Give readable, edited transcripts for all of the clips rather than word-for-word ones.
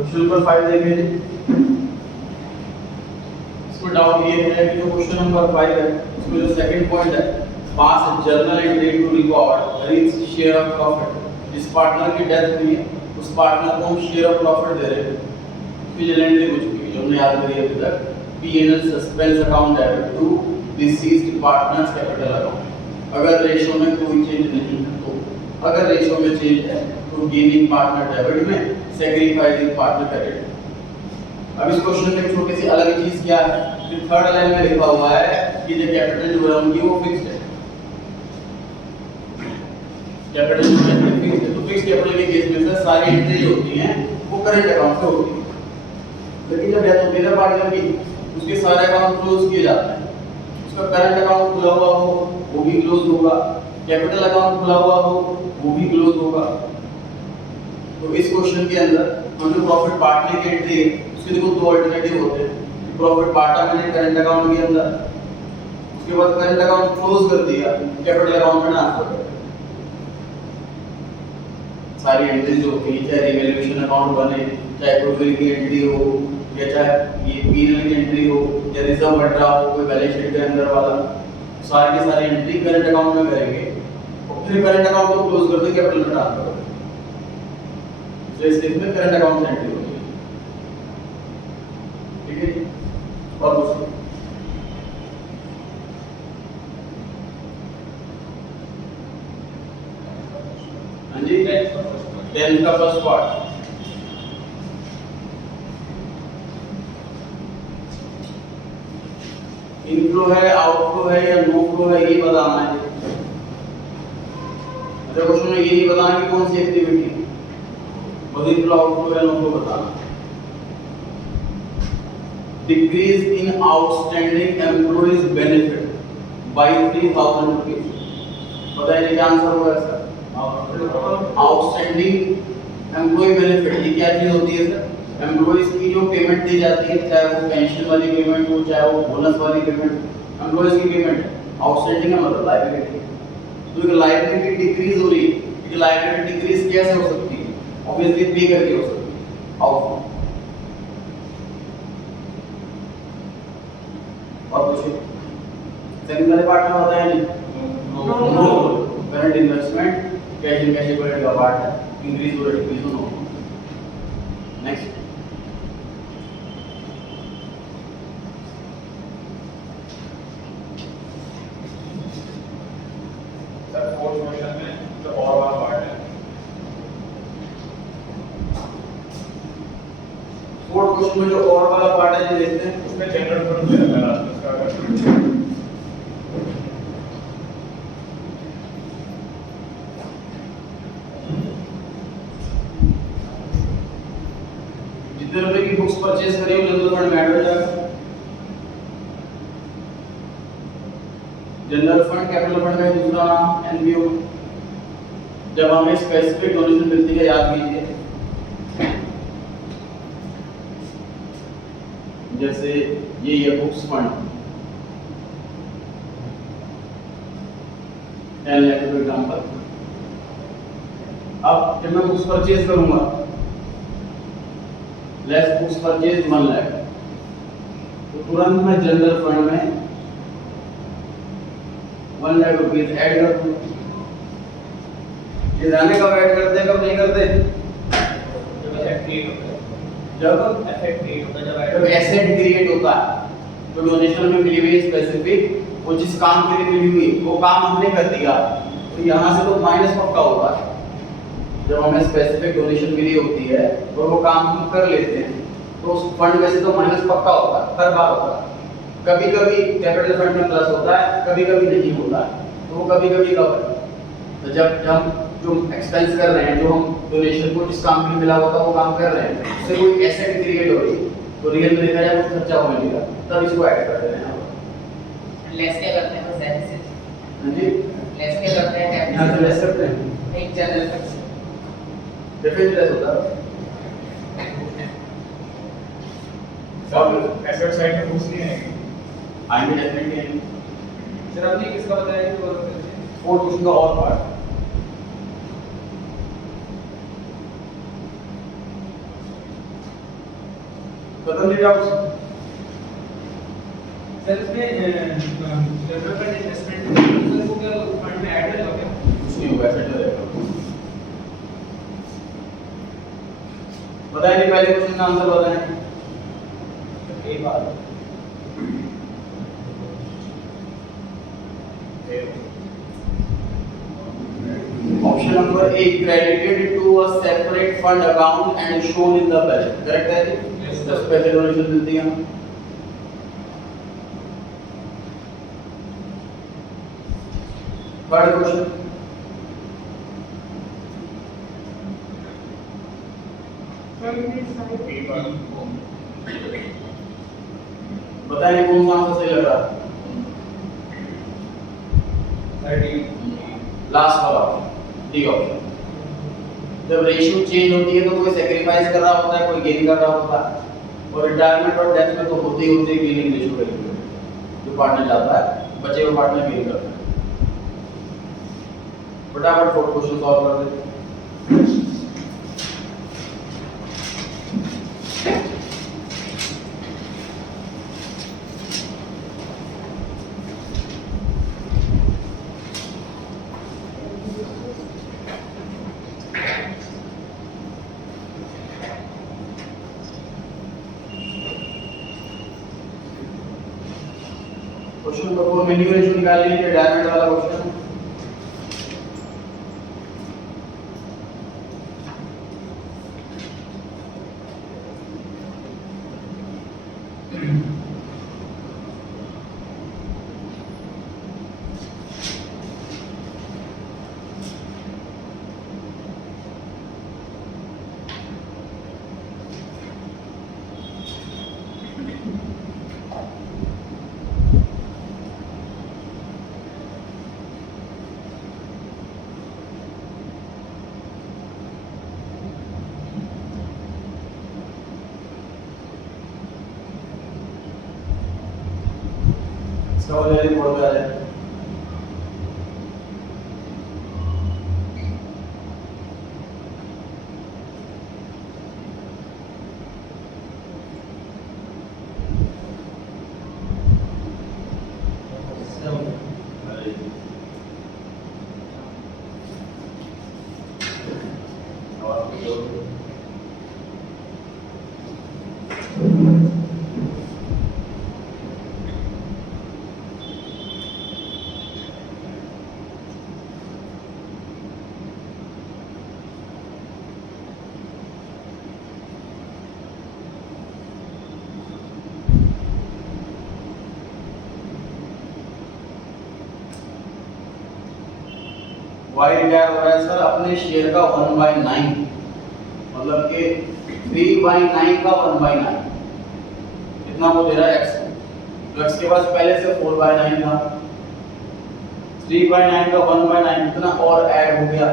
Question number 5 देखिए। इसमें डाउट ये है कि जो क्वेश्चन नंबर 5 है उसमें जो सेकंड पॉइंट है, pass journal entry to record reach share of profit. जिस पार्टनर की डेथ हुई है उस पार्टनर को हम शेयर ऑफ प्रॉफिट दे रहे हैं। फिर एंट्री हो चुकी है जो हमने याद करी अभी तक, P&L suspense account debit to deceased partner's capital account. अगर रेशियो में कोई चेंज नहीं है तो, अगर रेशियो में चेंज है तो गेनिंग पार्टनर डेबिट में, सैक्रिफाइसिंग पार्टनर क्रेडिट। अब इस क्वेश्चन में एक छोटी सी अलग चीज क्या है कि थर्ड लाइन में लिखा हुआ है कि जो कैपिटल जो है उनकी वो फिक्स्ड है। कैपिटल जो है फिक्स्ड है, तो फिक्स्ड कैपिटल के केस में से सारी एंट्री होती हैं वो करंट अकाउंट से होती है। लेकिन जब डेथ होती है पार्टनर की, उसके सारे अकाउंट क्लोज किए जाते हैं। उसका करंट अकाउंट खुला हुआ हो वो भी क्लोज होगा, कैपिटल अकाउंट खुला हुआ हो वो भी क्लोज होगा। तो इस क्वेश्चन के अंदर हम जो प्रॉफिट बांटने की एंट्री है उसके देखो दो अल्टरनेटिव होते हैं। प्रॉफिट बांटा मैंने करंट अकाउंट के अंदर, उसके बाद करंट अकाउंट क्लोज कर दिया, कैपिटल अकाउंट में ट्रांसफर कर दिया। सारी एंट्रीज जो होती है, चाहे रिवैल्यूएशन अकाउंट बने, चाहे गुडविल की एंट्री हो, या चाहे ये P&L की एंट्री हो, या रिजर्व बढ़ रहा हो कोई बैलेंस शीट के अंदर वाला, सारी की सारी एंट्री करंट अकाउंट में करेंगे और फिर करंट अकाउंट को क्लोज कर देंगे, कैपिटल में ट्रांसफर कर देंगे। तो इस केस में करंट अकाउंट से एंट्री होगी। ठीक है, और कुछ हाँ जी, 10 का फर्स्ट पार्ट इनफ्लो है, आउटफ्लो है या नो फ्लो है ये बताना है। अच्छा क्वेश्चन में ये नहीं बताना कि कौन सी एक्टिविटी है, बस इनफ्लो आउटफ्लो या नो फ्लो बताना। Decrease in outstanding employees benefit by 3000 रुपीस। पता है क्या आंसर होगा इसका? आउटस्टैंडिंग एम्प्लॉय बेनिफिट ये क्या चीज होती है सर? एम्प्लॉइज की जो पेमेंट दी जाती है, चाहे वो पेंशन वाली पेमेंट हो, चाहे वो बोनस वाली पेमेंट, एम्प्लॉइज की पेमेंट आउटस्टैंडिंग है, मतलब लायबिलिटी। तो एक लायबिलिटी डिक्रीज हो रही है, एक लायबिलिटी डिक्रीज कैसे हो सकती है? ऑब्वियसली पे करके हो सकती है, आउटफ्लो। और कुछ सेकंड वाले पार्ट में बताया नहीं, no current investment cash in cash equivalent का पार्ट है, इंक्रीज हो रहा डिक्रीज हो। नेक्स्ट सर फोर्थ क्वेश्चन में जो और वाला पार्ट है, फोर्थ क्वेश्चन में जो और वाला पार्ट है ये देखते हैं। उसमें जनरल फंड में लगा है उसका जितने रुपए की बुक्स परचेज करी हो जनरल फंड में ऐड हो जाएगा। जनरल फंड कैपिटल फंड का एक दूसरा नाम एनपीओ। जब हमें स्पेसिफिक डोनेशन मिलती है, याद कीजिए, जैसे ये books fund 10 lakh for example. अब जब मैं बुक्स परचेज करूंगा, लेस बुक्स परचेज 1 लाख, तो तुरंत मैं जनरल फंड में 1 लाख रुपीज ऐड कर दूं। ये जाने कब ऐड करते हैं कब नहीं करते? जब एसेट क्रिएट होता है, जब एसेट क्रिएट होता है, जब एसेट क्रिएट होता है। तो डोनेशन में मिली हुई स्पेसिफिक, वो जिस काम के लिए मिली हुई वो काम हमने कर दिया, तो यहाँ से तो माइनस पक्का होगा। जब हमें स्पेसिफिक डोनेशन मिली होती है और वो काम हम कर लेते हैं, तो उस फंड में से तो माइनस पक्का होगा, हर बार होगा। कभी कभी कैपिटल फंड में प्लस होता है, कभी कभी नहीं होता है। तो वो कभी कभी कब है? तो जब हम जो एक्सपेंस कर रहे हैं, जो हम डोनेशन को जिस काम के लिए मिला होता है वो काम कर रहे हैं, उससे कोई एसेट क्रिएट हो रही है, तो रियल में देखा जाए कुछ खर्चा होने लगा, तब इसको ऐड कर देना है। लेस क्या करते हैं बस ऐसे? हाँ जी, लेस क्या करते हैं? यहाँ से लेस करते हैं, एक जनरल फंड से डिफरेंस लेस होता है। सर एसेट साइड में बुक्स नहीं आएगी, आएंगे डेफिनेटली आएंगे। सर आपने किसका बताया कि वो फोर्थ क्वेश्चन का और पार्ट खत्म नहीं डाउट्स? सर इसमें डेवलपमेंट इन्वेस्टमेंट यूजर को क्या फंड में ऐड करेगा क्या? कुछ नहीं होगा, ऐसे रहेगा। बताइए पहले क्वेश्चन का आंसर बताएं। एक बार option number A credited to a separate fund account and shown in the balance, correct है जी? Yes, sir. 10 पैसे डोनेशन मिलती है। थर्ड क्वेश्चन, बताइए कौन सा आंसर सही लग रहा है? लास्ट वाला डी ऑप्शन। जब रेशियो चेंज होती है तो कोई सेक्रीफाइस कर रहा होता है, कोई गेन कर रहा होता है, और रिटायरमेंट और डेथ में तो होते ही गेनिंग रेशियो करेंगे। जो पार्टनर जाता है बचे हुए पार्टनर गेन करता है। फटाफट फोर्थ क्वेश्चन सॉल्व कर देते हैं। क्वेश्चन नंबर 4 में न्यू रेशियो निकाल लीजिए, रिटायरमेंट वाला क्वेश्चन। इसका वाले रिपोर्ट पे आ जाए। वाई रिटायर हो रहा है सर अपने शेयर का 1/9, मतलब कि 3/9 का 1/9 कितना वो दे रहा है x को। तो x के पास पहले से 4/9 था, 3/9 का 1/9 कितना और ऐड हो गया।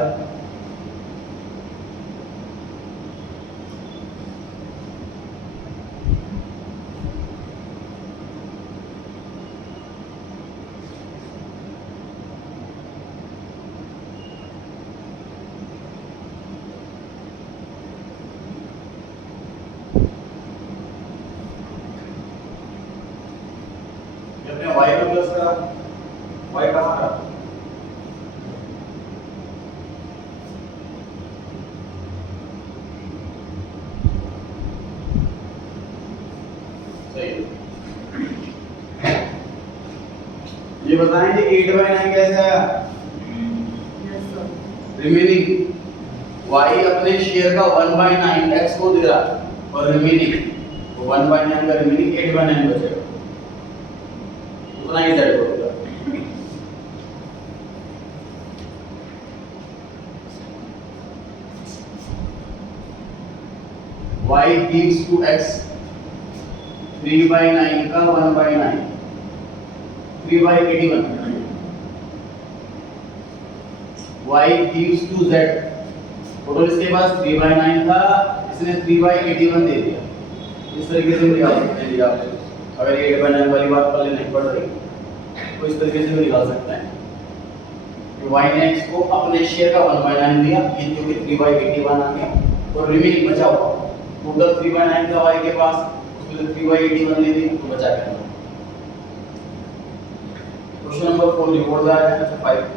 जब मैं y को प्लस करा, y कहाँ रहा? सही। ये बताएं कि 8/9 कैसे आया? रिमेनिंग y अपने शेयर का 1/9 x को दे रहा है और रिमेनिंग वो 1/9 का रिमेनिंग 8/9 बचेगा, उतना ही z होगा। y gives to x 3/9 का 1/9 3/81, y gives to z total इसके पास 3/9 था, इसने 3/81 दे दिया। इस तरीके से निकाल सकते हैं आप, अगर ये 8/9 वाली बात पहले नहीं पढ़ रही तो इस तरीके से भी निकाल सकते हैं कि y ने x को अपने शेयर का 1/9 दिया, ये जो कि 3/81 आ गया, और रिमेनिंग बचा हुआ टोटल 3/9 था y के पास, उसमें 3/81 ले दी तो बचा क्या? क्वेश्चन नंबर 4 रिपोर्ट दैट है 5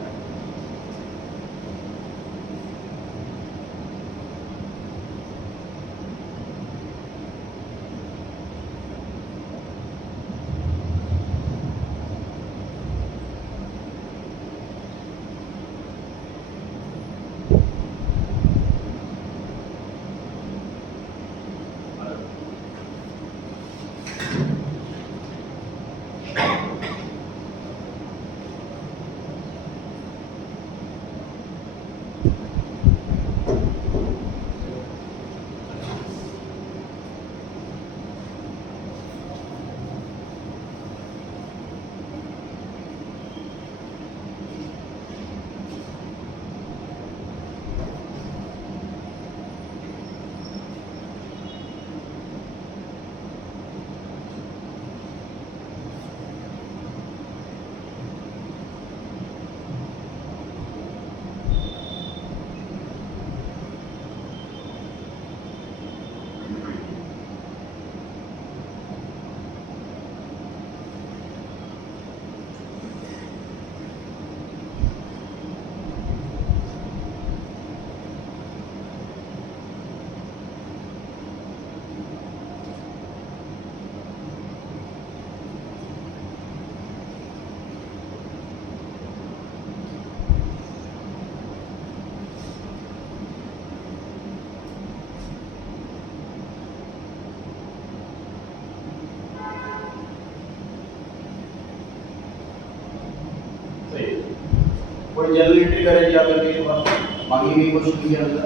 कोई जनरल एंट्री करे या करके के बाद मांगी गई क्वेश्चन के अंदर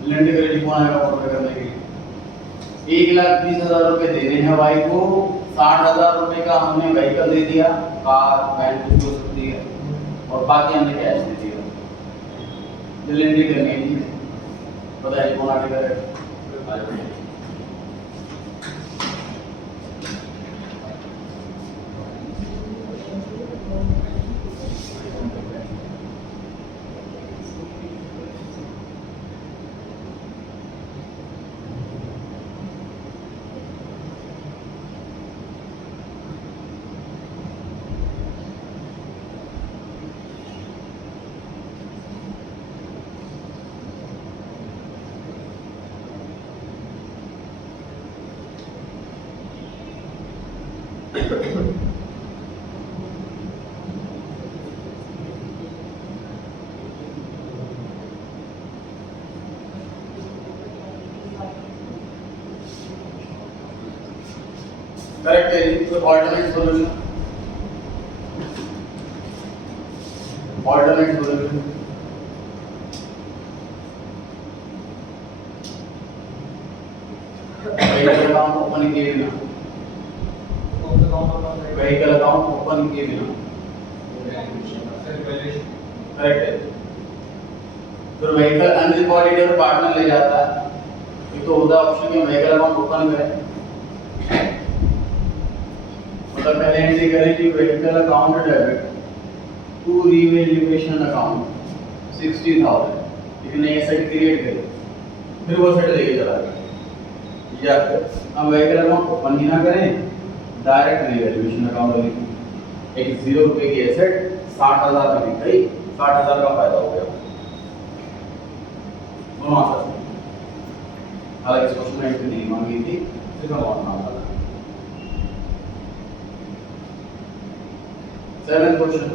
जनरल एंट्री करे कौन आएगा ऑर्डर करने के लिए 1,20,000 रुपए देने हैं भाई को 60,000 रुपए का हमने व्हीकल दे दिया कार वैन कुछ भी हो सकती है और बाकी हमने कैश दे दिया जनरल एंट्री करनी है बताइए कौन आगे करेगा करेक्ट है तो alternate solution vehicle account open किए बिना व्हीकल अकाउंट ओपन किए बिना करेक्ट है फिर व्हीकल अनरिकॉर्डेड और पार्टनर ले जाता है ये तो होता ऑप्शन कि व्हीकल अकाउंट ओपन करें मतलब पहले एंट्री करें कि vehicle account debit to revaluation account 60,000 लेकिन ये सेट क्रिएट करें फिर वो सेट लेके चला गया या फिर हम व्हीकल अकाउंट ओपन ही ना करें डायरेक्ट रिवैल्यूएशन अकाउंट लिखें एक 0 रुपए की एसेट 60,000 में बिक गई 60,000 का फायदा हो गया दोनों आंसर हालांकि इस क्वेश्चन में एंट्री नहीं मांगी थी सिर्फ अमाउंट मांगा था 7th क्वेश्चन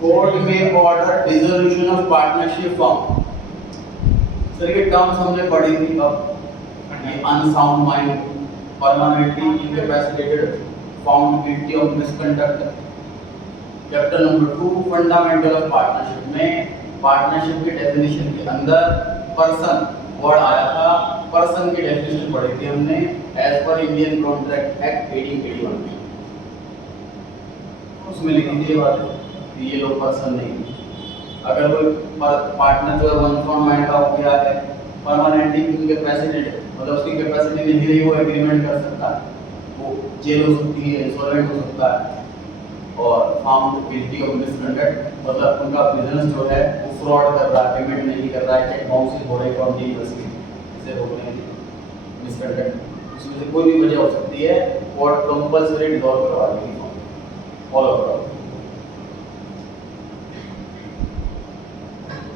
कोर्ट में order dissolution of partnership form sir ये टर्म्स हमने पढ़ी थी अब ये unsound mind permanently incapacitated found guilty of misconduct chapter number 2 fundamental of partnership में पार्टनरशिप की डेफिनेशन के अंदर पर्सन वर्ड आया था पर्सन की डेफिनेशन पढ़ी थी हमने as per Indian contract act 1881 में उसमें लिखी थी ये बात कि ये लोग पर्सन नहीं अगर कोई पार्टनर जो है वन फॉर्म माइंड का हो गया है परमानेंटली इनकैपेसिटेड मतलब उसकी कैपेसिटी नहीं रही वो एग्रीमेंट कर सकता है वो जेल हो सकती है इंसॉल्वेंट हो सकता है और फाउंड गिल्टी ऑफ मिसकंडक्ट मतलब उनका बिजनेस जो है वो फ्रॉड कर रहा है, पेमेंट नहीं कर रहा है, चेक बाउंस हो रहे कॉन्टिन्यूअसली, इसे रोकने के लिए मिसकंडक्ट, इसमें से कोई भी वजह हो सकती है, कोर्ट कंपल्सरी डिसॉल्व करवा देगी फॉलो करो।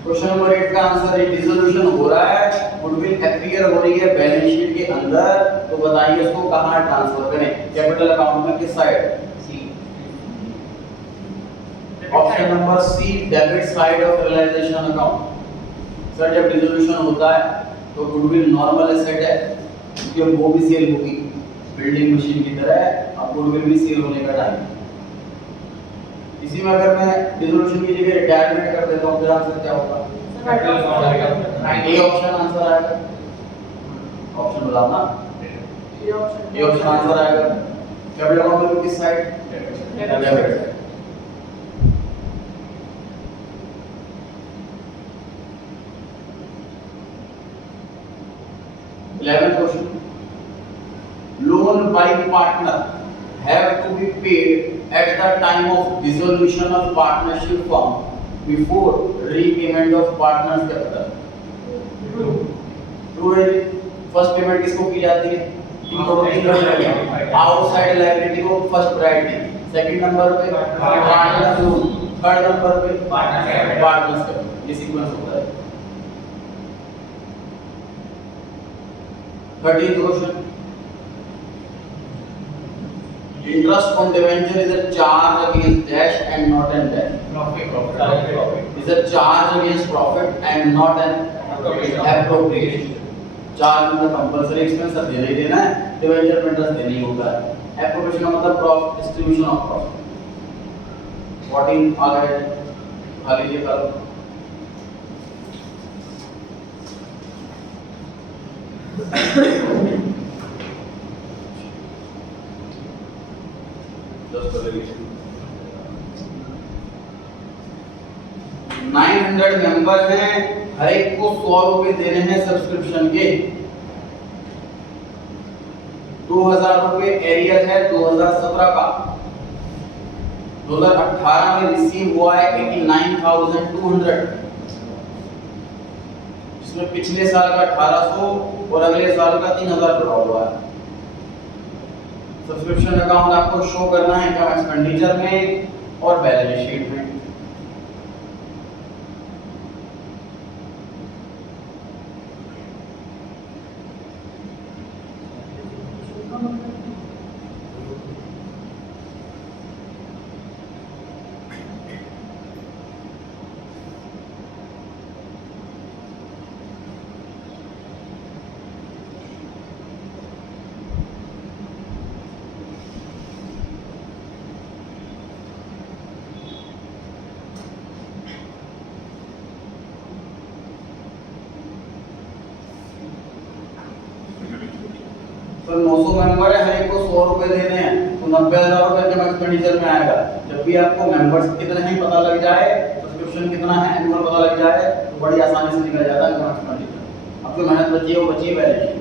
क्वेश्चन नंबर 8 का आंसर है डिसोल्यूशन हो रहा है, गुडविल अपीयर हो रही है बैलेंस शीट के अंदर, तो बताइए इसको कहां ट्रांसफर करें, कैपिटल अकाउंट में किस side? Option number C debit side of realisation account. Sir जब डिसोल्यूशन होता है तो गुडविल नॉर्मल एसेट है क्योंकि वो भी सेल होगी बिल्डिंग मशीन की तरह, अब गुडविल भी सेल होने का टाइम। इसी में अगर मैं डिसोल्यूशन की जगह रिटायरमेंट कर देता हूं फिर आंसर क्या होगा? ए ऑप्शन आंसर आएगा। ऑप्शन बताओ ना, ए ऑप्शन आंसर आएगा। कैपिटल अकाउंट में किस side? Debit side. Eleventh question. Loan by partner have to be paid at the time of dissolution of partnership firm before repayment of partner's capital. True है। First payment किसको की जाती है? Outside liability को first priority, second number पे partner loan, third number पे partners capital, ये सीक्वेंस होता है। 13th question. Interest on debenture is a charge against dash and not an dash. Profit. Is a charge against profit and not an appropriation. Charge मतलब compulsory expense सब देना ही देना है, डिवेंचर में इंटरेस्ट देना ही होगा। एप्रोप्रिएशन का मतलब प्रॉफिट, डिस्ट्रीब्यूशन ऑफ प्रॉफिट। 14 आ गए, उठा लीजिए कल। नाइन 900 मेंबर हैं, हर एक को 100 रुपए देने हैं सब्सक्रिप्शन के। 2000 रुपए एरियर है 2017 का। 2018 में रिसीव हुआ है 89,200, जिसमें पिछले साल का 1800 और अगले साल का 3000 जुड़ा हुआ है। सब्सक्रिप्शन अकाउंट आपको शो करना है इनकम एक्सपेंडिचर में और बैलेंस शीट में। तो 900 मेंबर है, हर एक को 100 रुपए देने हैं, तो 90,000 रुपए इनकम एक्सपेंडिचर में आएगा। जब भी आपको मेंबर्स कितने हैं पता लग जाए, सब्सक्रिप्शन कितना है एनुअल पता लग जाए, तो बड़ी आसानी से निकल जाता है इनकम एक्सपेंडिचर। अब जो मेहनत बची है वो बची है बैलेंस शीट।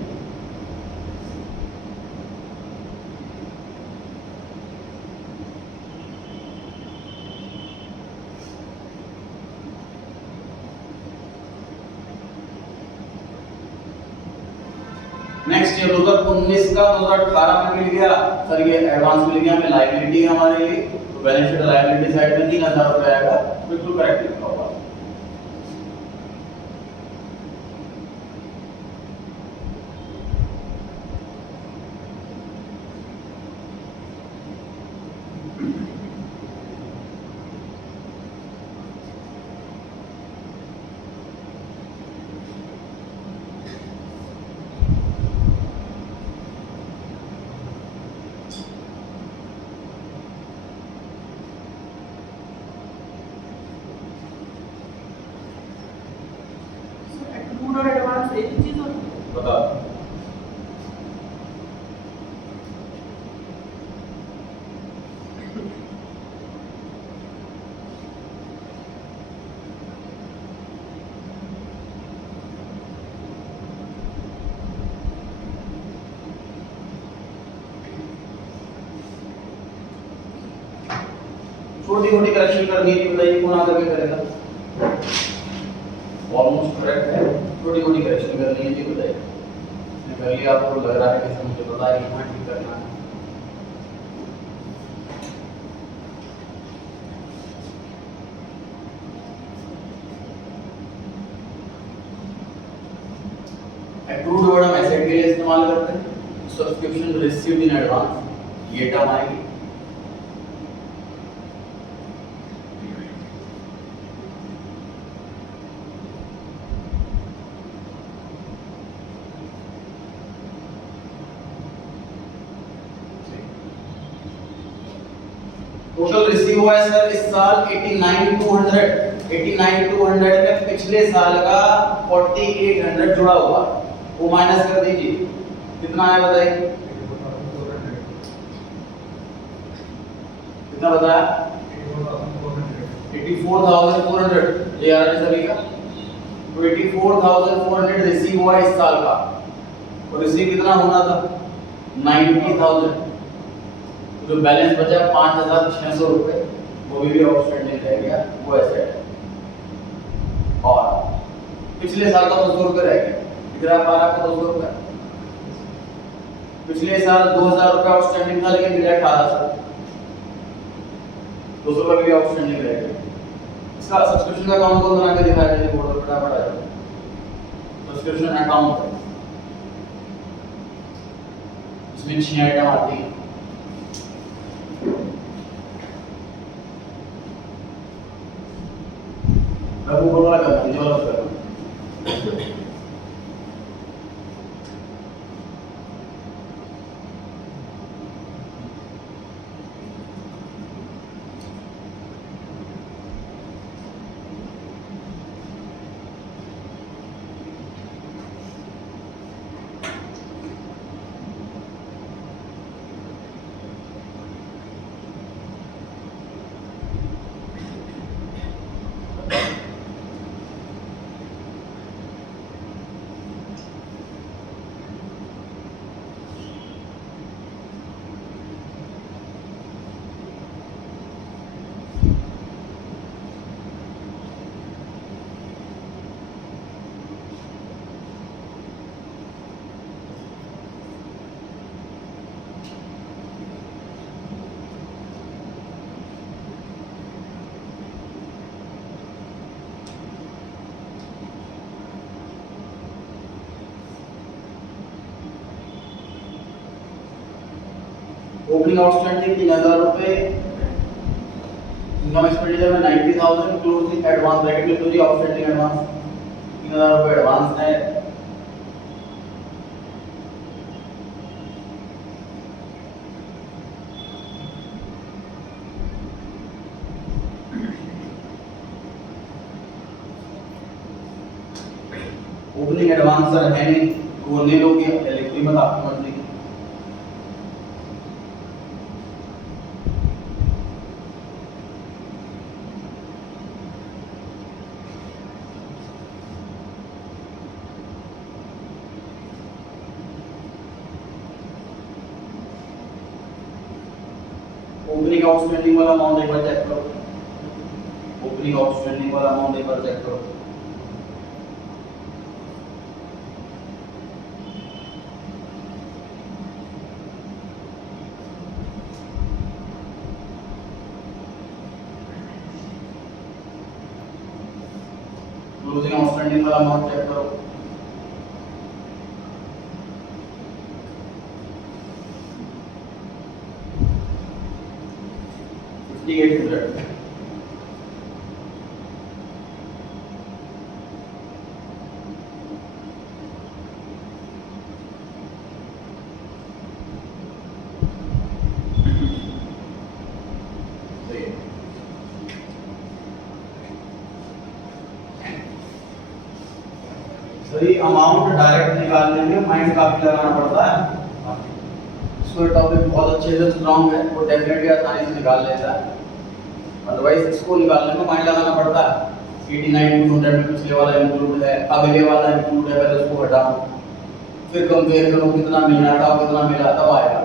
नेक्स्ट ये 2019 का 2018 में मिल गया सर, ये एडवांस मिल गया हमें, लायबिलिटी है हमारे लिए, तो बैलेंस शीट लायबिलिटी साइड में 3000 रुपए आएगा, बिल्कुल करेक्ट लिखा होगा। एडवांस एक ही चीज होती है। बता छोड़ छोटी मोटी करेक्शन करनी है, बताइए कौन आकर के करेगा? ऑलमोस्ट करेक्ट है, छोटी मोटी करेक्शन करनी है जी, बताइए। पहले आपको लग रहा है कि मुझे पता है यहाँ ठीक करना है। एक्रूड वर्ड हम एसेट के लिए इस्तेमाल करते हैं। सब्सक्रिप्शन रिसीव्ड इन एडवांस, ये टर्म आएगी। टोटल रिसीव हुआ है सर इस साल 89,200 में पिछले साल का 4800 जुड़ा हुआ, वो माइनस कर दीजिए, कितना है बताइए? कितना बताया? 84,400। ये आ रहा है सभी का, तो 84,400 रिसीव हुआ इस साल का, और रिसीव कितना होना था? 90,000। जो बैलेंस बचा 5,600 रुपए, वो भी आउटस्टैंडिंग रह गया, वो एसेट है। और पिछले साल का 200 रुपए रह गया, इधर आप आ रहा है 200 रुपए। पिछले साल 2,000 रुपए आउटस्टैंडिंग था, लेकिन मिला 1800, 200 रुपए भी आउटस्टैंडिंग रह गया। इसका सब्सक्रिप्शन का अकाउंट को बना के दिखाया जाए बोर्ड पर फटाफट आ जाए। सब्सक्रिप्शन अकाउंट है, इसमें 6 आइटम आती हैं। मैं वो बोलना करता हूँ, जवाब करता हूँ। ओपनिंग आउटस्टैंडिंग 3,000 रुपए, इनकम एक्सपेंडिचर में 90,000, क्लोजिंग एडवांस ब्रैकेट में क्लोजिंग आउटस्टैंडिंग एडवांस 3,000 रुपए एडवांस है। ओपनिंग एडवांस सर है नहीं, वो ले लोगे, लिखी मत आपकी मर्जी। ओपनिंग आउटस्टैंडिंग वाला अमाउंट एक बार चेक करो, ओपनिंग आउटस्टैंडिंग वाला अमाउंट एक बार चेक करो। क्लोजिंग आउटस्टैंडिंग वाला अमाउंट चेक करो। सही अमाउंट डायरेक्ट निकालने में माइंड काफी लगाना पड़ता है। इसको टॉपिक बहुत अच्छे से स्ट्रांग है, वो डेफिनेटली आसानी से निकाल लेता है। अदरवाइज इसको निकालने में माइंड लगाना पड़ता है। 89,200 में पिछले वाला इंक्लूड है, अगले वाला इंक्लूड है, पहले उसको हटाओ, फिर कंपेयर करो कितना मिल रहा था और कितना मिला, तब आएगा।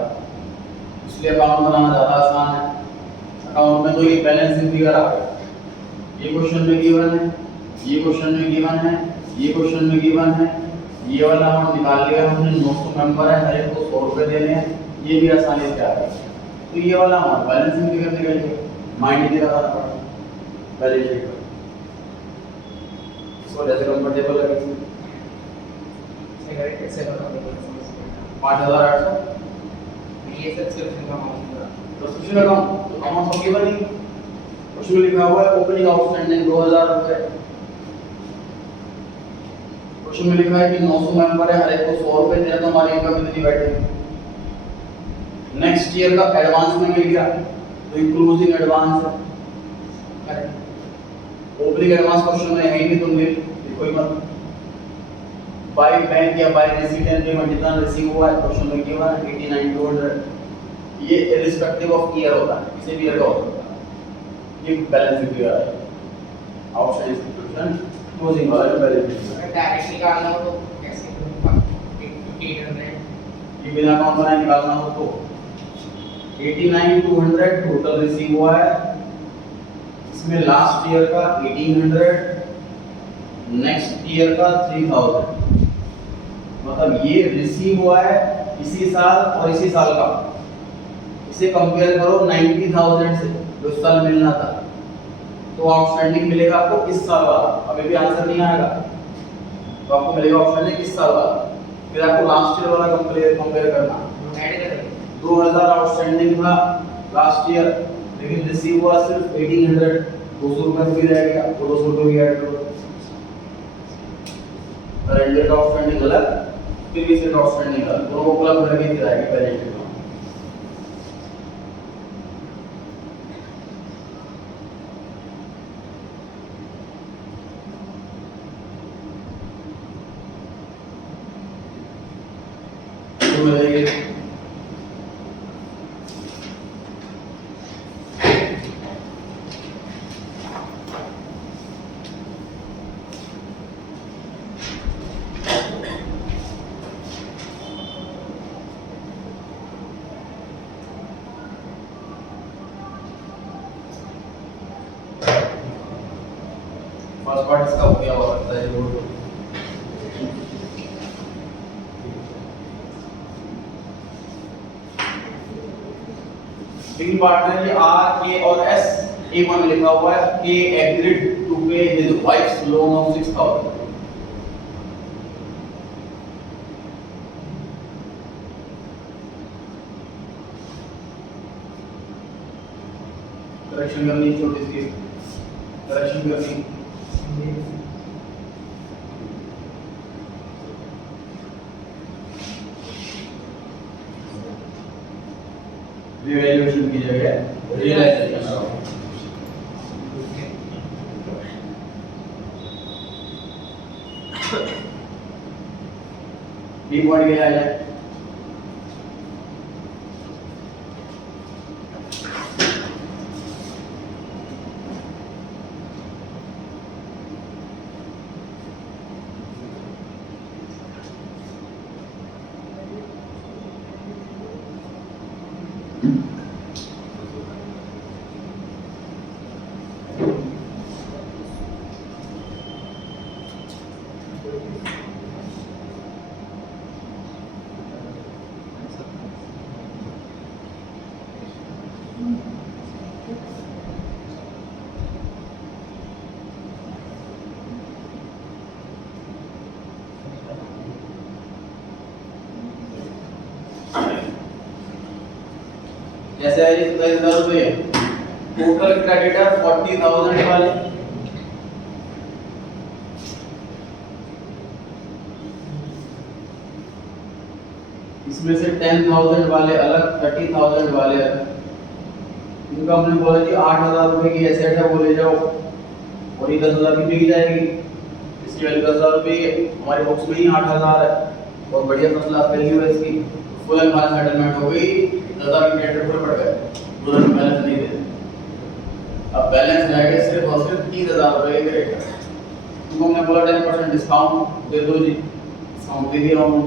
इसलिए अकाउंट बनाना ज़्यादा आसान है। अकाउंट में तो ये बैलेंसिंग फिगर आ गया। ये क्वेश्चन में गिवन है, ये क्वेश्चन में गिवन है, ये क्वेश्चन में गिवन है, ये वाला अमाउंट निकाल लिया हमने। 900 मेंबर है, हर एक को 100 रुपए देने हैं, ये भी आसानी से आ गया। तो ये वाला अमाउंट बैलेंसिंग फिगर निकल गया, माइंड नहीं लगा था बैलेंस शीट पर। इसको जैसे कंफर्टेबल लगे सेकंड कैसे बताओ 5800 ये सब्सक्रिप्शन का अमाउंट पूरा सब्सक्रिप्शन अकाउंट तो अमाउंट सब गिवन ही उसमें लिखा हुआ है ओपनिंग आउटस्टैंडिंग 2000 रुपए। क्वेश्चन में लिखा है कि 900 मेंबर है, हर एक को 100 रुपए देना, तो हमारी इनकम कितनी बैठेगी। नेक्स्ट ईयर का एडवांस में मिल गया तो ये क्लोजिंग एडवांस है, करेक्ट। ओपनिंग एडवांस क्वेश्चन में है ही नहीं, तुम लिखो ही मत। बाय बैंक या बाय रेसिडेंट पेमेंट जितना रिसीव हुआ है क्वेश्चन में गिवन है 89,200। ये इररिस्पेक्टिव ऑफ ईयर होता है, किसी भी ईयर का होता है। ये बैलेंस फिगर है आउटस्टैंडिंग सब्सक्रिप्शन क्लोजिंग वाला जो बैलेंस फिगर है। डायरेक्ट निकालना हो तो कैसे करूंगा 5800 ये बिना अकाउंट बनाए निकालना हो तो 89,200 टोटल रिसीव हुआ है। इसमें लास्ट ईयर का 1800, नेक्स्ट ईयर का 3000। मतलब ये रिसीव हुआ है इसी साल और इसी साल का। इसे कंपेयर करो 90,000 से जो इस साल मिलना था, तो आउटस्टैंडिंग मिलेगा आपको इस साल वाला। अभी भी आंसर नहीं आएगा तो आपको मिलेगा आउटस्टैंडिंग इस साल वाला, फिर आपको लास्ट ईयर वाला कंपेयर करना। ऐड कर 2000 आउटस्टैंडिंग था लास्ट ईयर, लेकिन रिसीव हुआ सिर्फ 1800, 200 रुपए फ्री रह गया, तो 200 रुपए भी ऐड करो। करंट ईयर का आउटस्टैंडिंग अलग, प्रीवियस ईयर का आउटस्टैंडिंग अलग, दोनों को क्लब करके फिर आएगी बैलेंस शीट में। तो मिलेगी फर्स्ट पार्ट इसका हो गया हुआ लगता है जो सेकंड पार्ट में ये आर के और एस A1 में लिखा हुआ है के एग्रीड टू पे हिज वाइफ्स लोन ऑफ 6000। करेक्शन करनी छोटी सी करेक्शन करनी रिवैल्यूएशन की जगह रियलाइजेशन। बी पॉइंट के लिए आ जाए जैसे है 27,000 रुपये टोटल क्रेडिटर 40,000 वाले, इसमें से 10,000 वाले अलग, 30,000 वाले अलग। इनका हमने बोला जी 8,000 रुपए की एसेट है वो ले जाओ और ये 10,000 की बिक जाएगी। इसकी वैल्यू 10,000 रुपये हमारे बॉक्स में ही 8,000 है और बढ़िया फसला वैल्यू है इसकी। फुल एंड फाइनल सेटलमेंट हो गई, 10,000 के क्रेडिटर पूरे पड़ गए, पूरा बैलेंस नहीं दे। अब बैलेंस रह गए सिर्फ और सिर्फ 30,000 रुपये के क्रेडिटर। तुमको हमने बोला 10% डिस्काउंट दे दो जी, डिस्काउंट दे दिया हमने।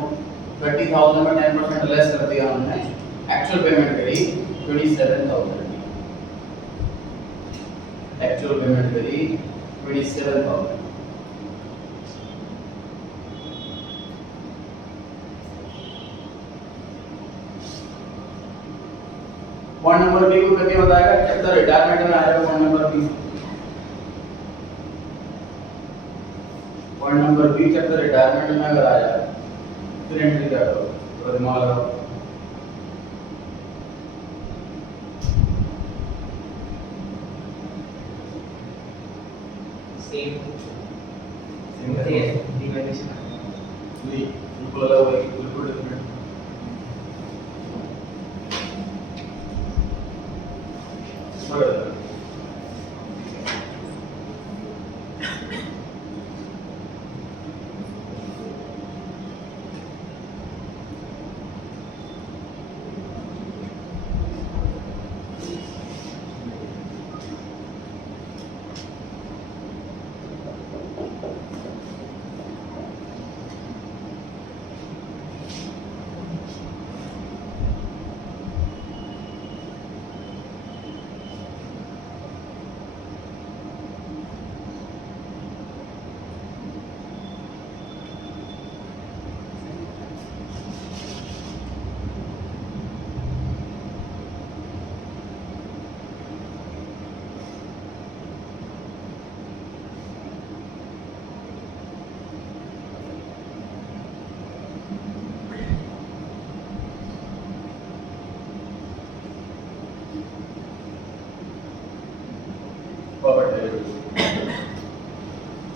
30,000 में 10% लेस कर दिया हमने, एक्चुअल पेमेंट करी 27,000 की। एक्चुअल पेमेंट करी 27,000। पॉइंट नंबर बी को करके बताएगा, चैप्टर रिटायरमेंट में आएगा point number B. Point number B chapter retirement में अगर आया फिर एंट्री कर दो, तो दिमाग लगाओ। बिल्कुल अलग होगी, बिल्कुल डिफरेंट।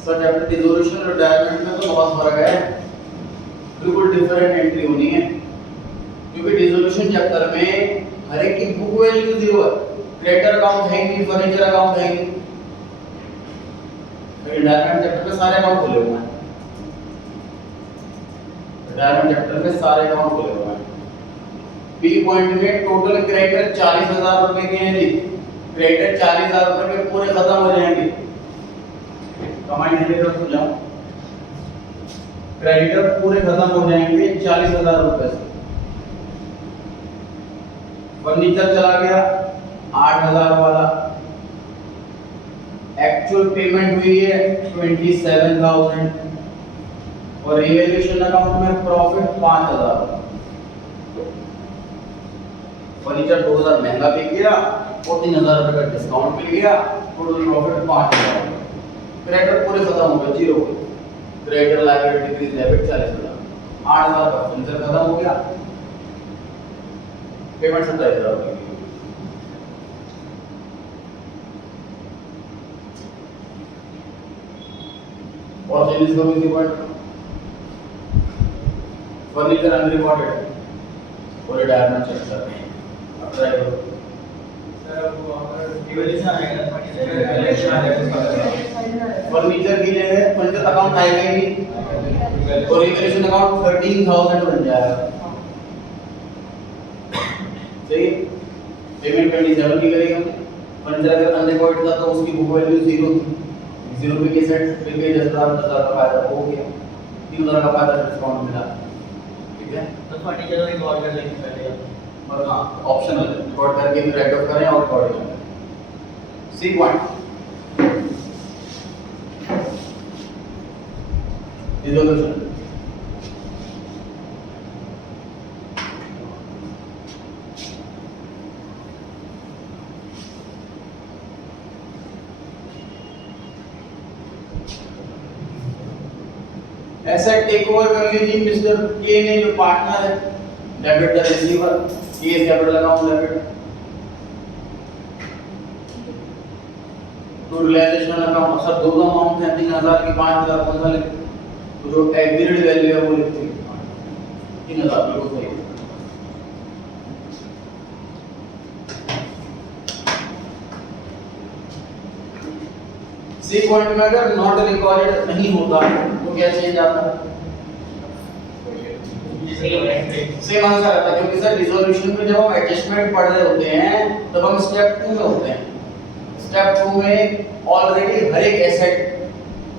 सर चैप्टर डिसोल्यूशन और रिटायरमेंट में तो बहुत फर्क है, बिल्कुल डिफरेंट एंट्री होनी है, क्योंकि डिसोल्यूशन चैप्टर में हर एक की बुक वैल्यू 0 है, क्रेडिटर अकाउंट है नहीं, फर्नीचर अकाउंट है नहीं। रिटायरमेंट चैप्टर में सारे अकाउंट खुले हुए हैं, रिटायरमेंट चैप्टर में सारे अकाउंट खुले हुए हैं। बी पॉइंट में टोटल क्रेडिटर 40,000 रुपए के हैं जी, क्रेडिटर 40,000 रुपए के पूरे खत्म हो जाएंगे। कमाई नहीं देकर तो जाओ, क्रेडिटर पूरे खत्म हो जाएंगे 40,000 रुपए से। फर्नीचर चला गया 8,000 वाला, एक्चुअल पेमेंट हुई है 27,000 और रिवैल्यूएशन अकाउंट में प्रॉफिट 5,000। फर्नीचर 2,000 महंगा बिक गया और 3,000 रुपए का डिस्काउंट मिल गया, टोटल प्रॉफिट 5,000। क्रेडिटर पूरे खत्म हो गए, zero. Creditor liability decrease debit 40,000, 8,000 का फर्नीचर खत्म हो गया, पेमेंट 27,000 रुपए की। और चेंजेस करो इसी पॉइंट। फर्नीचर अनरिकॉर्डेड और रिटायरमेंट चैप्टर अब ट्राई करो। फर्नीचर की जगह फर्नीचर अकाउंट आएगा ही नहीं और रिवैल्यूएशन अकाउंट 13,000 बन जाएगा, सही। पेमेंट 27 की करेंगे। फर्नीचर अगर अनरिकॉर्डेड था तो उसकी बुक वैल्यू 0 थी, 0 पे के सेट फिर के 10,000 का फायदा हो गया, 3,000 का फायदा डिस्काउंट मिला, ठीक है। तो फर्नीचर को रिकॉर्ड कर लेंगे पहले और हाँ ऑप्शनल रिकॉर्ड करके फिर राइट ऑफ करें और रिकॉर्ड करें। C point resolution. ऐसा टेक ओवर कर लीजिए मिस्टर के ने, जो पार्टनर है, debit the receiver, K capital account debit, तो रियलाइजेशन अकाउंट। सर दो अमाउंट है, 3,000 की 5,000 कौन सा लिखें? तो जो एग्रीड वैल्यू है वो लिखते हैं 3,000, बिल्कुल सही। सी पॉइंट में अगर नॉट रिकॉर्डेड नहीं होता तो क्या चेंज आता है? सेम आंसर आता है, क्योंकि सर डिसोल्यूशन में जब हम एडजस्टमेंट पढ़ रहे होते हैं तब हम स्टेप 2 में होते हैं। स्टेप 2 में ऑलरेडी हर एक एसेट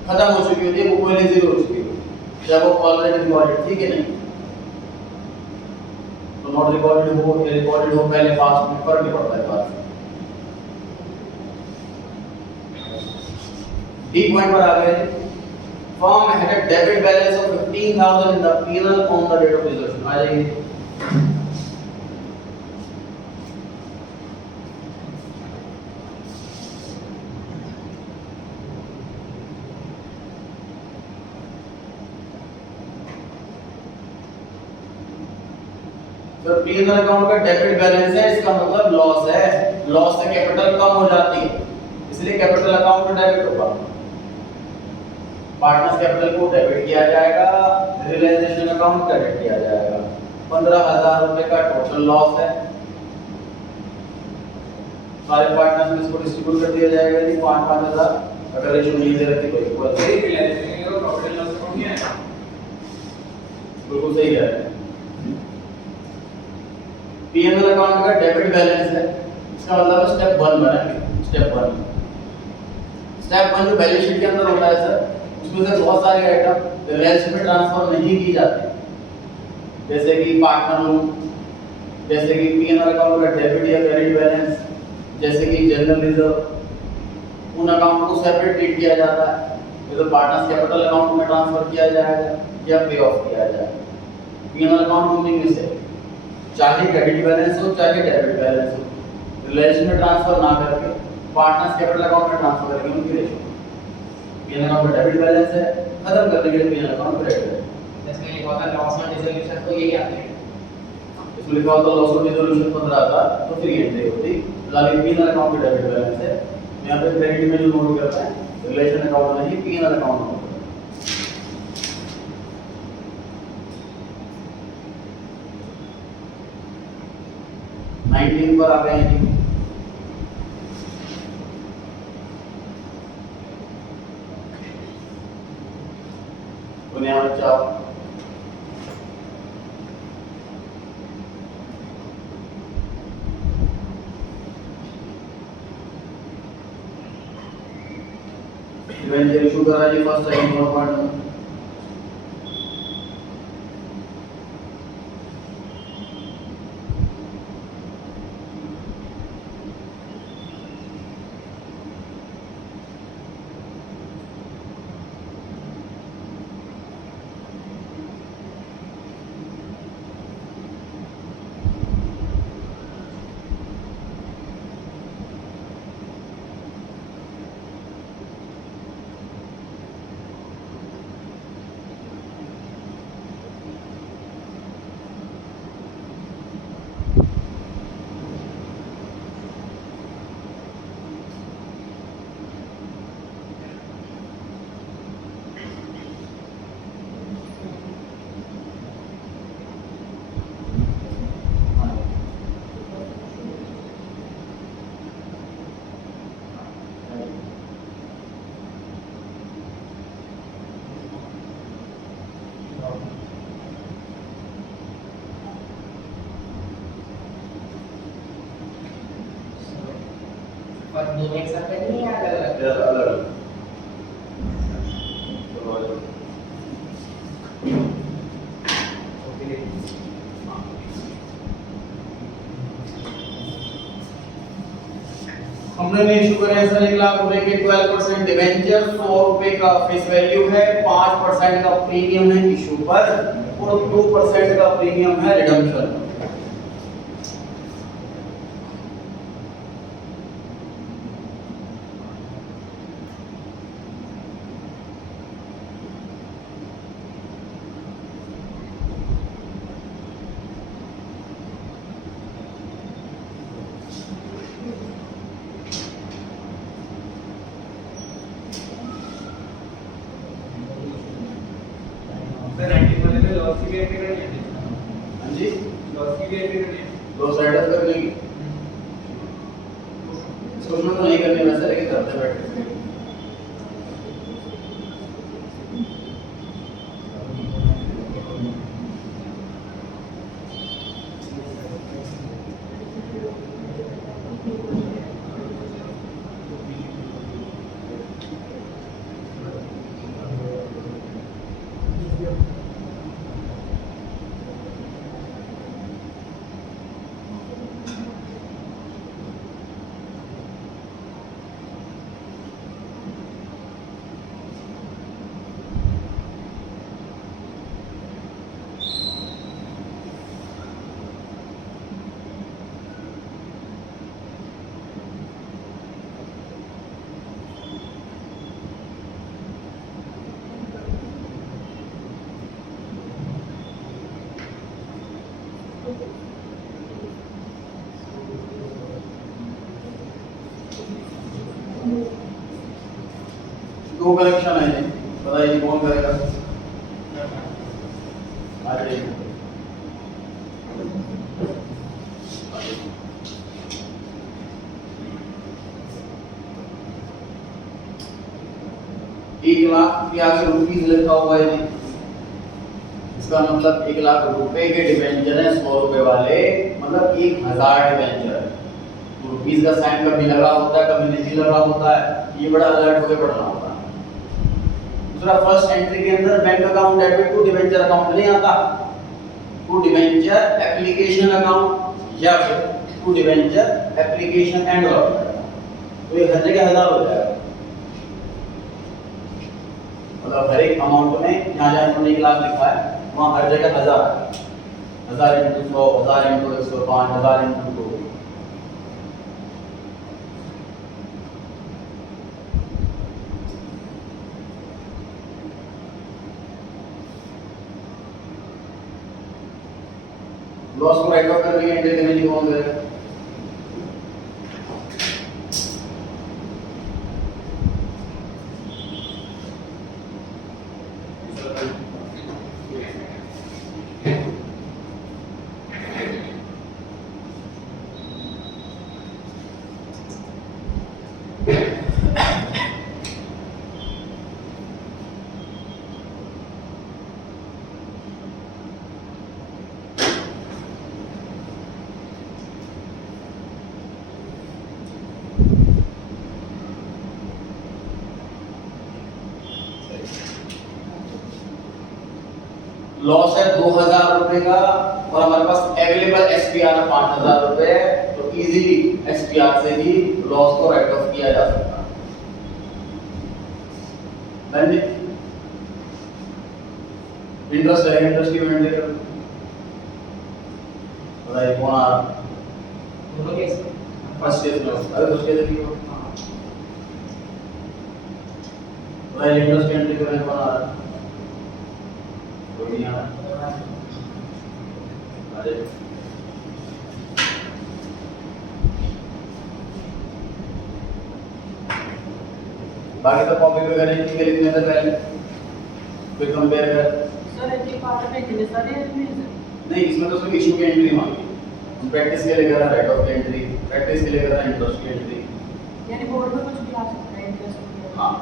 खत्म हो चुकी होती है, बुक वैल्यू 0 हो चुकी है जब वो ऑलरेडी रिकॉर्डेड, ठीक है नहीं। तो नॉट रिकॉर्डेड हो या रिकॉर्डेड हो, पहले पास में फर्क नहीं पड़ता है बात। डी पॉइंट पर आ गए। Firm had a debit balance of 15,000 in the P&L on the date of dissolution. आ जाइए। तो P&L अकाउंट का डेबिट बैलेंस है, इसका मतलब लॉस है। लॉस से कैपिटल कम हो जाती है, इसलिए कैपिटल अकाउंट में डेबिट होगा। पार्टनर्स कैपिटल को डेबिट किया जाएगा, रियलाइजेशन अकाउंट क्रेडिट किया जाएगा। 15,000 रुपए का टोटल लॉस है। सारे पार्टनर्स में इसको डिस्ट्रीब्यूट कर दिया जाएगा जी 5,000। अगर रेशियो नहीं दे रखी कोई इक्वल सही रियलाइजेशन का प्रॉफिट एंड लॉस अकाउंट क्या है? बिल्कुल सही है। P&L अकाउंट का डेबिट बैलेंस है, इसका मतलब स्टेप 1 बनाएंगे। स्टेप 1 जो बैलेंस शीट के अंदर होता है सर, उसमें से बहुत सारे आइटम रिलायंस में ट्रांसफर नहीं की जाते, जैसे कि पार्टनर लोन, जैसे कि P&L अकाउंट का डेबिट या क्रेडिट बैलेंस, जैसे कि जनरल रिजर्व। उन अकाउंट को सेपरेट ट्रीट किया जाता है। ये तो पार्टनर्स कैपिटल अकाउंट में ट्रांसफर किया जाएगा या पे ऑफ किया जाएगा। P&L अकाउंट उन्हीं में से, चाहे क्रेडिट बैलेंस हो चाहे डेबिट बैलेंस हो, रिलायंस में ट्रांसफर ना करके पार्टनर्स कैपिटल अकाउंट में ट्रांसफर करेंगे उनकी रेशियो। P&L अकाउंट का डेबिट बैलेंस है, खत्म करने के लिए P&L अकाउंट क्रेडिट है। इसमें लिखा होता है लॉस ऑन डिसोल्यूशन, तो यही आता है। इसमें लिखा होता लॉस ऑफ डिसोल्यूशन 15,000, तो फिर एंट्री होती लाली P&L अकाउंट का डेबिट बैलेंस है। यहाँ पे क्रेडिट में जो नोट करते हैं रिलेशन अकाउंट में ही P&L अकाउंट में। 19 पर आ गए हैं जी। बच्चा इवेंचुअली इशू करा जी फर्स्ट सेकंड और पॉइंट। पर दोनों एक साथ में नहीं है, अलग-अलग। अलग-अलग। हमने इशू करे सर 1 लाख रुपए के 12% डिवेंचर, 100 रुपए का फेस वैल्यू है, 5% का प्रीमियम है इशू पर और 2% का प्रीमियम है रिडम्पशन। सर 19 वाले में लॉस की भी एंट्री करनी है। हां जी, लॉस की भी एंट्री करनी है। दो साइड ऑफ कर लेंगे। इसको तो नहीं करनी वैसे, लेकिन करते बैठे दो कलेक्शन है जी, बताइए कौन करेगा? आ जाइए। एक लाख के आगे रुपीज लिखा हुआ है जी, इसका मतलब 1,00,000 रुपए के डिबेंचर है 100 रुपए वाले, मतलब 1,000 डिबेंचर है। तो रुपीज का साइन कभी लगा होता है, कभी नहीं लगा होता है, ये बड़ा अलर्ट होकर पढ़ना होता है। दूसरा, फर्स्ट एंट्री के अंदर bank account debit to debenture account नहीं आता, टू डिबेंचर एप्लीकेशन अकाउंट या फिर to debenture application and account, तो ये हर जगह 1,000 हो जाएगा। मतलब हर एक अमाउंट में जहाँ जहाँ उन्होंने 1,00,000 लिखा है वहाँ हर जगह 1,000 है। 1,000 इंटू 100, 1,000 इंटू 105, 1,000 इंटू 2। लॉस को राइट ऑफ करने के एंट्री करने की कौन करेगा? लॉस है 2,000 रुपए का और हमारे पास अवेलेबल एसपीआर है 5,000 रुपए, तो इजीली एसपीआर से ही लॉस को राइट ऑफ किया जा सकता है। इंटरेस्ट है, इंटरेस्ट की पेमेंट कर बताइए कौन आ रहा? दोनों केस में फर्स्ट केस में, अरे फर्स्ट केस देखिए बताइए इंटरेस्ट की एंट्री करने कौन आ रहा? कोई नहीं आ रहा। अरे बाकी सब कॉपी पे करें, ठीक है, लिखने से पहले फिर कंपेयर कर। सर एक पार्ट में कितने सारे हैं? नहीं, इसमें तो सिर्फ इशू की एंट्री मांगी, हम प्रैक्टिस के लिए कर रहे हैं राइट ऑफ की एंट्री, प्रैक्टिस के लिए कर रहे हैं इंटरेस्ट की एंट्री। यानी बोर्ड में कुछ भी आ सकता है इंटरेस्ट। हाँ,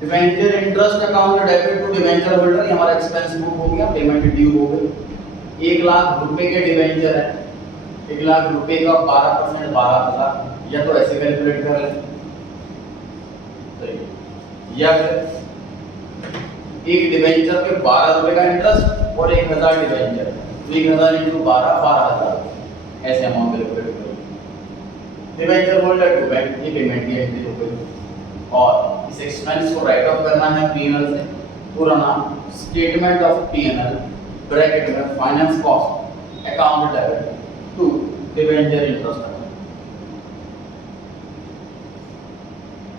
debenture interest account debit to debenture holder, ये हमारा एक्सपेंस बुक हो गया, पेमेंट ड्यू हो गई। 1,00,000 रुपए के डिवेंचर है, 1,00,000 रुपए का 12% 12,000, या तो ऐसे कैलकुलेट कर लें, या फिर एक डिवेंचर पे 12 रुपए का इंटरेस्ट और 1,000 डिवेंचर, तो 1,000 इंटू 12 12,000, ऐसे अमाउंट कैलकुलेट करें। डिवेंचर होल्डर टू बैंक, ये पेमेंट की एंट्री हो गई। और इस एक्सपेंस को राइट ऑफ करना है पीएनएल से, पूरा नाम स्टेटमेंट ऑफ पीएनएल ब्रैकेट में finance cost account debit to debenture interest account.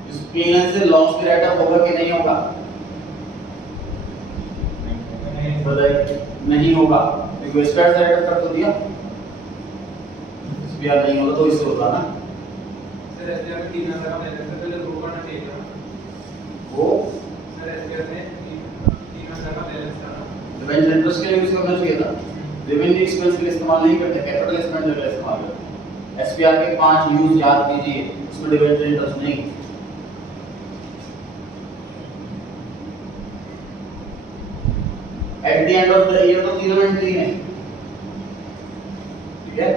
इस पीएनएल से लॉस भी राइट ऑफ होगा कि नहीं होगा? नहीं होगा, क्योंकि स्क्वायर से राइट ऑफ कर तो दिया, इसलिए नहीं होगा तो इससे होगा ना। सर ऐसे अगर 3,000 का बैलेंस है तो जो होगा ना चाहिए वो सर ऐसे में 3,000 का बैलेंस था ना, डिवेंचर इंटरेस्ट के लिए यूज करना चाहिए था, रेवेन्यू एक्सपेंस के लिए इस्तेमाल नहीं करते, कैपिटल एक्सपेंडिचर के लिए इस्तेमाल करते। एसपीआर के 5 यूज याद कीजिए, उसमें डिवेंचर इंटरेस्ट नहीं, at the end of the year तो 0 एंट्री है, ठीक है,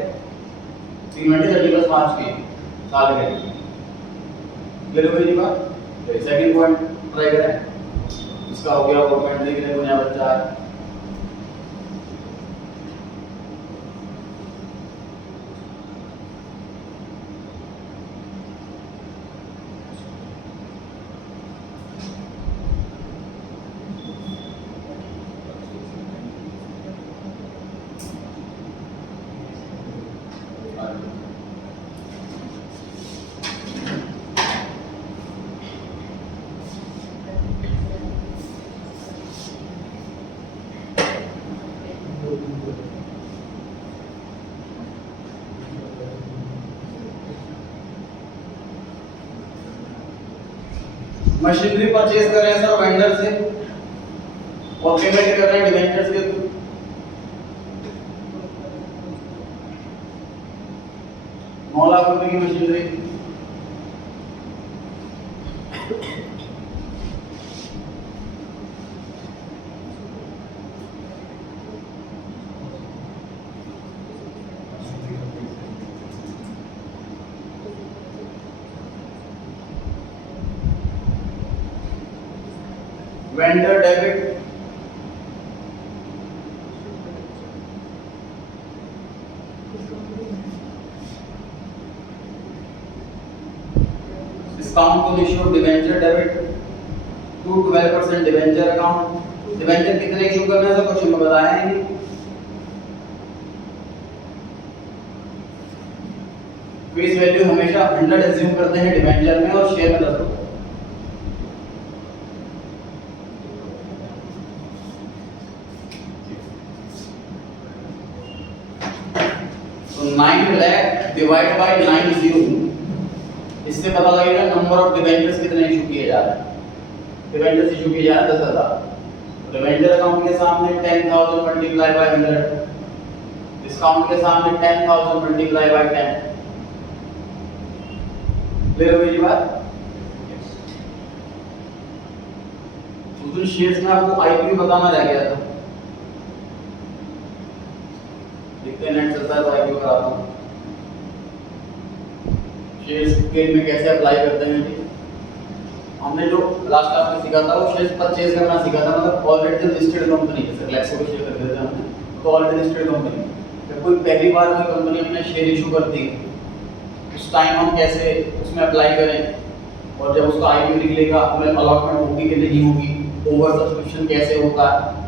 3 महीने 31 मार्च की साल के क्लियर हो गई बात। फिर सेकंड पॉइंट ट्राई करें, इसका हो गया गवर्नमेंट एंट्री के लिए नया बच्चा है। मशीनरी परचेज कर रहे हैं सर वेंडर से और पेमेंट कर रहे हैं डिवेंचर्स के थ्रू। ₹9,00,000 की machinery, vendor debit discount on issue of debenture debit to 12% debenture account. Debenture कितने इशू करना है सर क्वेश्चन में बताया है नहीं। फेस वैल्यू हमेशा 100 एज्यूम करते हैं डिवेंचर में और शेयर में 10 रुपए। तो 9 लाख डिवाइड बाय 90, इससे पता लगेगा नंबर ऑफ डिवेंचर्स कितने इशू किए जा रहे हैं। डिवेंचर्स इशू किए जा रहे हैं 10,000। डिवेंचर अकाउंट के सामने 10,000 मल्टीप्लाई बाय 100, डिस्काउंट के सामने 10,000 मल्टीप्लाई बाय 10। क्लियर हो गई बात। उस शेयर्स में आपको आईपीओ बताना रह गया था, देखते हैं नेट चलता है तो आईपीओ कराता हूँ। शेयर्स के में कैसे अप्लाई करते हैं जी, हमने जो लास्ट क्लास में सीखा था वो शेयर्स परचेज करना सीखा था, मतलब ऑलरेडी लिस्टेड कंपनी जैसे ग्लैक्सो को शेयर कर देते हैं हमने, तो ऑलरेडी लिस्टेड कंपनी जब कोई पहली बार कोई कंपनी अपने शेयर इशू करती है उस टाइम हम कैसे उसमें अप्लाई करें, और जब उसका आईपीओ निकलेगा हमें अलॉटमेंट होगी कि नहीं होगी, ओवर सब्सक्रिप्शन कैसे होता है।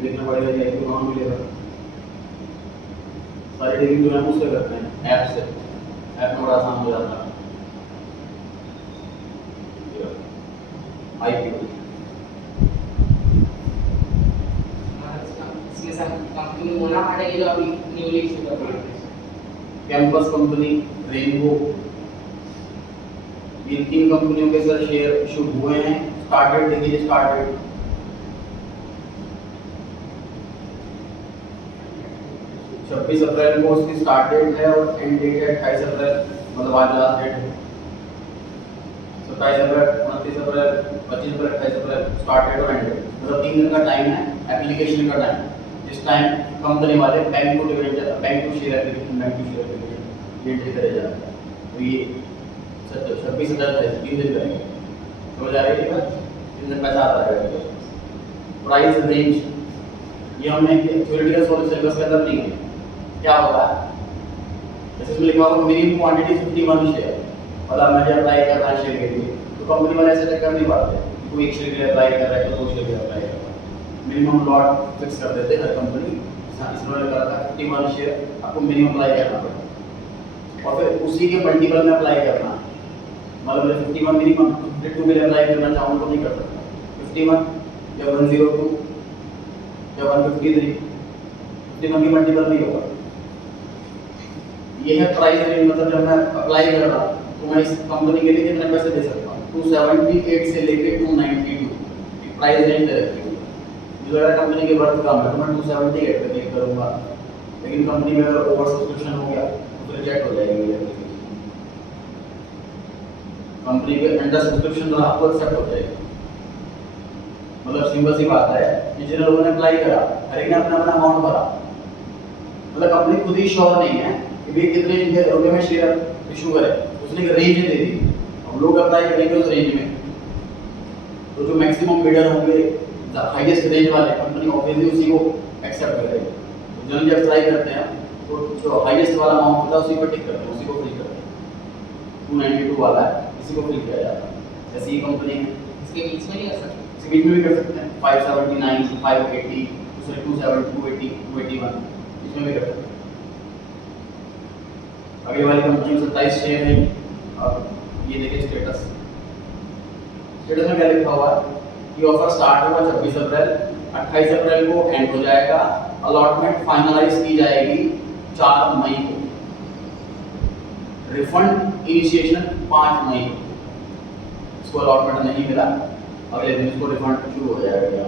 देखना पड़ेगा कि आईपीओ कहाँ मिलेगा। सारी डीलिंग जो है उससे करते हैं ऐप से, ऐप में बड़ा आसान हो जाता है। आईपीओ इसमें सब कंपनी होना पड़ेगी जो अभी न्यूली इशू कर रही है। कैंपस कंपनी, रेनबो, ये 3 कंपनियों के सर शेयर इशू हुए हैं। स्टार्टेड देखिए, स्टार्टेड 26 अप्रैल को उसकी स्टार्ट डेट है और एंड डेट है 28 अप्रैल, मतलब आज लास्ट डेट है। 27 अप्रैल, 29 अप्रैल, 25 अप्रैल, 28 अप्रैल स्टार्ट डेट और एंड डेट, मतलब 3 दिन का टाइम है एप्लीकेशन का टाइम, जिस टाइम कंपनी वाले बैंक को debenture, bank to share application, bank to share application entry करे जाता है। तो ये 26 अप्रैल 3 दिन करेंगे, समझ आ रही है बात। 3 दिन पैसा आता है। प्राइस रेंज ये हमने थ्योरेटिकल सोल्व सिलेबस के अंदर नहीं है। क्या होगा, जैसे इसमें लिखा होगा मिनिमम क्वांटिटी 51 शेयर, मतलब मुझे अप्लाई करना है शेयर के लिए, तो कंपनी वाले ऐसे चेक कर नहीं पाते, कोई 1 शेयर के लिए अप्लाई कर रहा है तो 2 शेयर के लिए अप्लाई कर रहा है। मिनिमम लॉट फिक्स कर देते हैं हर कंपनी। इसमें लिखा था 51 शेयर आपको मिनिमम अप्लाई करना पड़ेगा, और फिर उसी के मल्टीपल में अप्लाई करना, मतलब 51 मिनिमम 52 के लिए अप्लाई करना चाहूँ तो नहीं कर सकता। 51 या 102 या 153, 51 की मल्टीपल नहीं होगा। ये है प्राइस रेंज, मतलब जब मैं अप्लाई कर रहा हूँ तो मैं इस कंपनी के लिए कितने पैसे दे सकता हूँ 278 से लेके 292 प्राइस रेंज दे रखी है। जो अगर कंपनी के वर्थ कम है तो मैं 278 पे क्लिक करूंगा, लेकिन कंपनी में अगर ओवर सब्सक्रिप्शन हो गया तो रिजेक्ट हो जाएगी मेरी एप्लीकेशन। कंपनी के अंडर सब्सक्रिप्शन तो आपको एक्सेप्ट हो जाएगी। मतलब सिंपल सी बात है कि जिन लोगों ने अप्लाई करा हर एक ने अपना अपना अमाउंट भरा, मतलब कंपनी खुद ही श्योर नहीं है कि भाई कितने रुपए में शेयर इशू करे, उसने एक रेंज दे दी, हम लोग अप्लाई करेंगे उस रेंज में। तो जो मैक्सिमम बिडर होंगे हाईएस्ट रेंज वाले कंपनी ऑब्वियसली उसी को एक्सेप्ट करेगी। तो जनरली जब अप्लाई करते हैं तो जो हाईएस्ट वाला अमाउंट होता है उसी पर टिक करते हैं, उसी को फिल करते हैं। 292 वाला है, इसी को फिल किया जाता है। ऐसी ही कंपनी है, इसके बीच में नहीं कर सकते। इसके बीच में भी कर सकते हैं 579 580 दूसरे 270 280 281 इसमें भी कर सकते हैं। अगली वाली कंपनी में 27 शेयर है। अब ये देखिए स्टेटस में क्या लिखा हुआ है कि ऑफर स्टार्ट होगा 26 अप्रैल, 28 अप्रैल को एंड हो जाएगा। अलॉटमेंट फाइनलाइज की जाएगी 4 मई को, रिफंड इनिशिएशन 5 मई को। इसको अलॉटमेंट नहीं मिला अगले दिन इसको रिफंड शुरू हो जाएगा।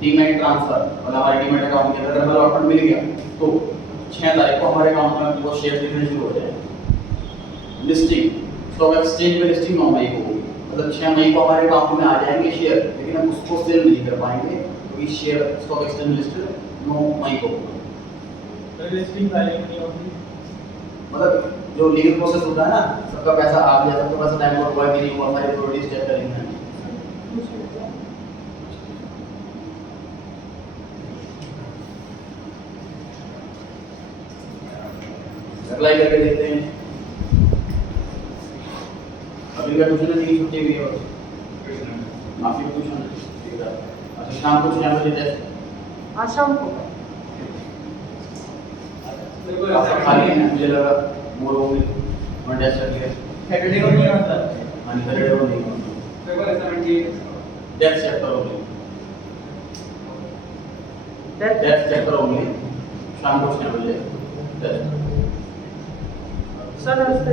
डीमैट ट्रांसफर, मतलब हमारे डीमैट अकाउंट के अंदर हमें अलॉटमेंट मिल गया तो 6 तारीख को हमारे अकाउंट में वो शेयर दिखने शुरू हो जाएंगे। लिस्टिंग स्टॉक एक्सचेंज में लिस्टिंग 9 मई को होगी, मतलब 6 मई को हमारे अकाउंट में आ जाएंगे शेयर, लेकिन हम उसको सेल नहीं कर पाएंगे क्योंकि शेयर स्टॉक एक्सचेंज लिस्टेड 9 मई को होगा। लिस्टिंग तारीख नहीं होगी, मतलब जो लीगल प्रोसेस होता है ना, सबका पैसा आ गया, सबका पैसा टाइम पर हुआ कि नहीं हुआ, हमारी अथॉरिटीज चेक करेंगे। अप्लाई करके देखते हैं। अभी का ट्यूशन है, नहीं छुट्टी भी है, माफी ट्यूशन है। अच्छा शाम को 6 बजे टेस्ट, आज शाम को आपका खाली है, मुझे लगा मोर होंगे वन टेस्ट कर लिया। सैटरडे को नहीं आता। हाँ सैटरडे को नहीं, पेपर असाइनमेंट डेथ चेक करोगे, डेथ चेक करोगे शाम को 6 बजे टेस्ट। सर नमस्ते।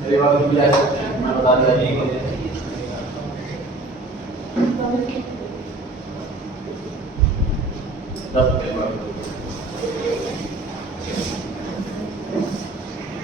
मेरे पास भी जा सकते हैं, मैं बता दिया नहीं मुझे। ₹10 बाद